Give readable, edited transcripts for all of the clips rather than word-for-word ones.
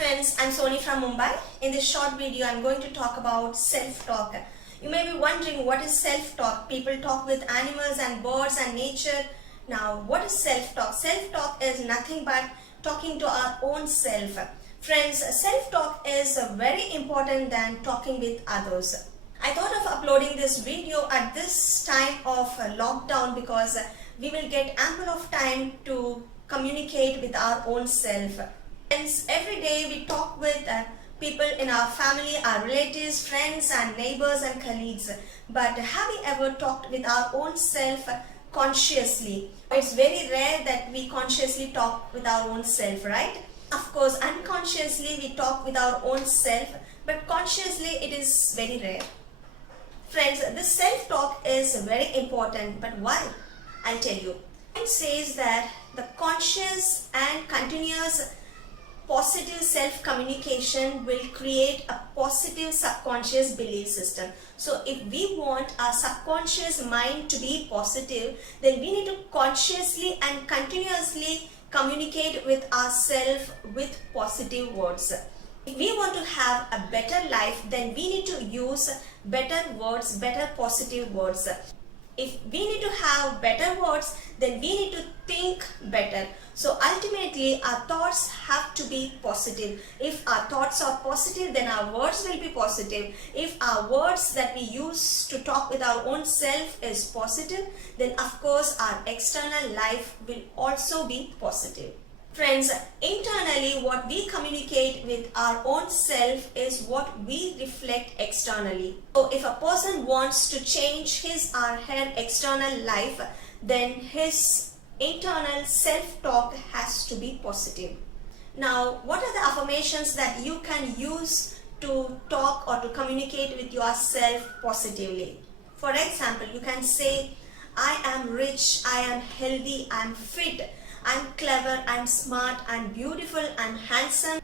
friends, I'm Sony from Mumbai. In this short video, I'm going to talk about self-talk. You may be wondering what is self-talk. People talk with animals and birds and nature. Now, what is self-talk? Self-talk is nothing but talking to our own self. Friends, self-talk is very important than talking with others. I thought of uploading this video at this time of lockdown because we will get ample of time to communicate with our own self. Friends, every day we talk with people in our family, our relatives, friends and neighbors and colleagues. But have we ever talked with our own self consciously? It's very rare that we consciously talk with our own self, right? Of course, unconsciously we talk with our own self, but consciously it is very rare. Friends, this self-talk is very important, but why? I'll tell you. It says that the conscious and continuous positive self-communication will create a positive subconscious belief system. So if we want our subconscious mind to be positive, then we need to consciously and continuously communicate with ourselves with positive words. If we want to have a better life, then we need to use better words, better positive words. If we need to have better words, then we need to think better. So ultimately, our thoughts have to be positive. If our thoughts are positive, then our words will be positive. If our words that we use to talk with our own self is positive, then of course our external life will also be positive. Friends, internally what we communicate with our own self is what we reflect externally. So if a person wants to change his or her external life, then his internal self-talk has to be positive. Now, what are the affirmations that you can use to talk or to communicate with yourself positively? For example, you can say, I am rich, I am healthy, I am fit, I'm clever, I'm smart, I'm beautiful, I'm handsome,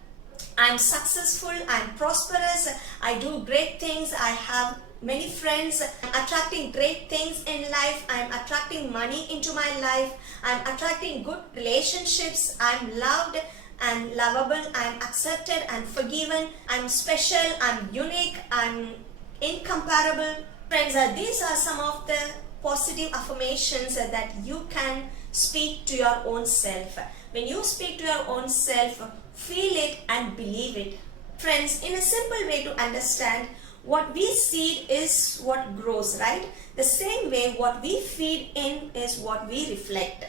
I'm successful, I'm prosperous, I do great things, I have many friends, I'm attracting great things in life, I'm attracting money into my life, I'm attracting good relationships, I'm loved and lovable, I'm accepted and forgiven, I'm special, I'm unique, I'm incomparable. Friends, these are some of the positive affirmations that you can speak to your own self. When you speak to your own self, feel it and believe it. Friends, in a simple way to understand, what we seed is what grows, right? The same way what we feed in is what we reflect.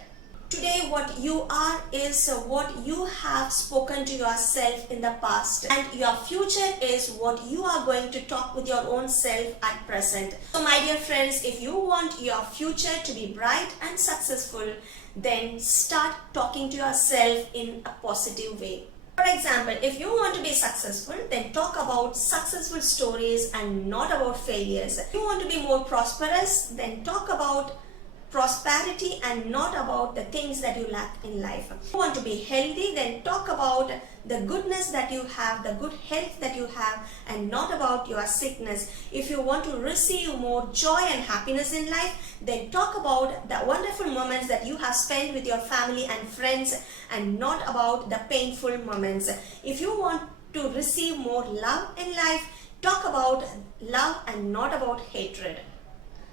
Today what you are is what you have spoken to yourself in the past, and your future is what you are going to talk with your own self at present. So my dear friends, if you want your future to be bright and successful, then start talking to yourself in a positive way. For example, if you want to be successful, then talk about successful stories and not about failures. If you want to be more prosperous, then talk about prosperity and not about the things that you lack in life. If you want to be healthy, then talk about the goodness that you have, the good health that you have, and not about your sickness. If you want to receive more joy and happiness in life, then talk about the wonderful moments that you have spent with your family and friends and not about the painful moments. If you want to receive more love in life, talk about love and not about hatred.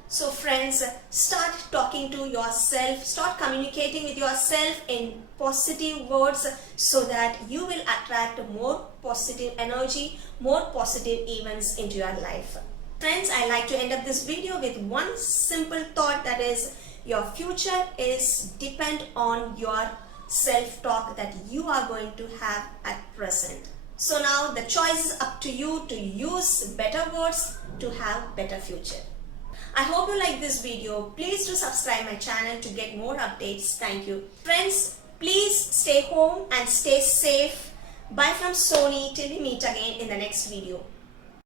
So friends, start talking to yourself, start communicating with yourself in positive words so that you will attract more positive energy, more positive events into your life. Friends, I like to end up this video with one simple thought, that is, your future is depend on your self-talk that you are going to have at present. So now the choice is up to you to use better words to have better future. I hope you like this video. Please do subscribe my channel to get more updates. Thank you. Friends, please stay home and stay safe. Bye from Sony till we meet again in the next video.